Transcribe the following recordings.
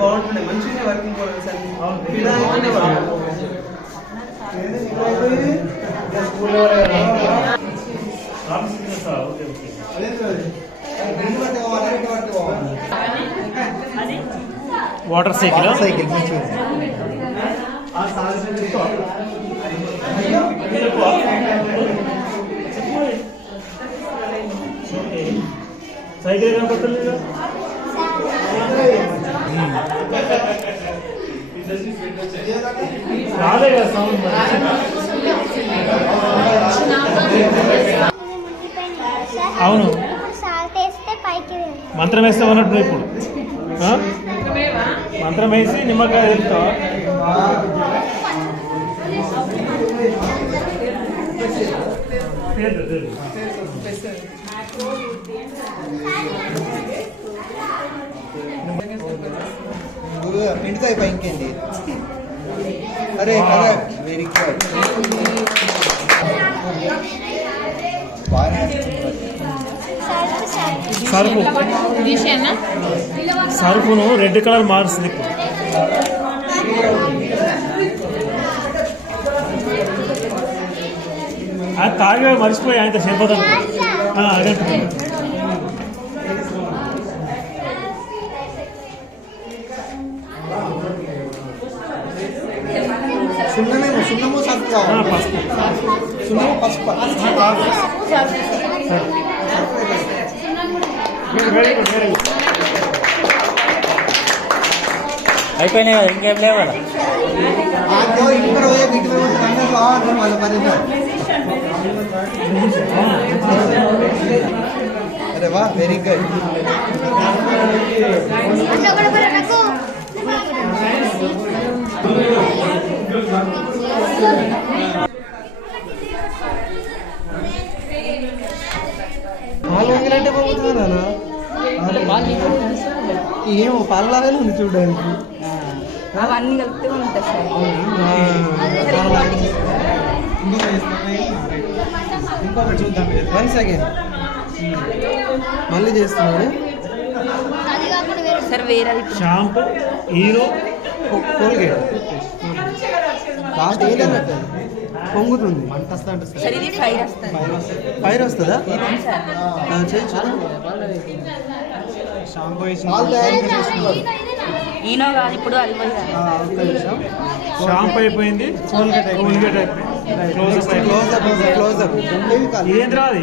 బాగుంటుండే మంచిగా working water cycle మంచిగా సైకిల్ కనపడలేదు రాలే కదా సౌండ్ అవును మంత్రం వేస్తావు అన్నట్టు ఇప్పుడు మంత్రం వేసి నిమ్మకాయ తెలుస్తావా నిండుతాయి పైకేంది అరే కదా వెరీ గుడ్ సరుపు సరుపును రెడ్ కలర్ మారుస్తుంది అది తాగా మర్చిపోయి ఆయన సరిపోతాను అదే సున్నమేమో సున్నము సరుపు పసుపు సున్నము పసుపు అయిపోయినాయి కదా ఇంకేం లేవా అరే వా వెరీ గుడ్ పాలు వంగలంటే పోతున్నారా ఏమో పాలలాగానే ఉంది చూడడానికి అవన్నీ కలిపితే ఉంటాయి ఇంకొకటి చూద్దాం 1 సెకండ్ మళ్ళీ చేస్తున్నాడు సార్ వేరే షాంపూ హీరో కోల్గేట్ లాస్ట్ ఏదన్నట్టు పొంగుతుంది మంట ఫైర్ వస్తుందా షాంపూ ఈనో కాదు ఇప్పుడు షాంపూ అయిపోయింది కోల్గేట్ అయిపోయింది ఏం రాదు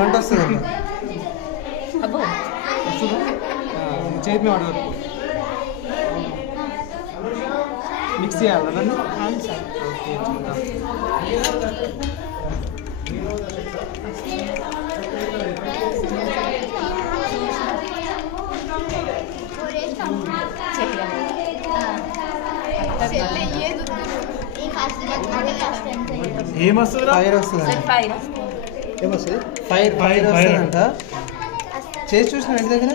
మంట వస్తుంది చేతి ఆర్డర్ మిక్స్ చేయాలి ఏమొస్తుంది ఫైర్ వస్తుంది ఏమొస్తుంది ఫైర్ వస్తుందంట చేసి చూసిన ఇంటి దగ్గర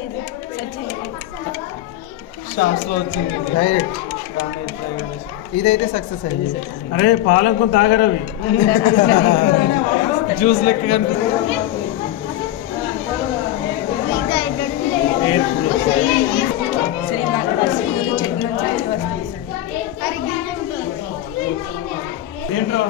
షాప్స్లో వచ్చింది డైరెక్ట్ ఇదైతే సక్సెస్ అయింది అరే పాలకం తాగరవి జ్యూస్ లెక్క కనిపిస్తుంది ఏంట్రా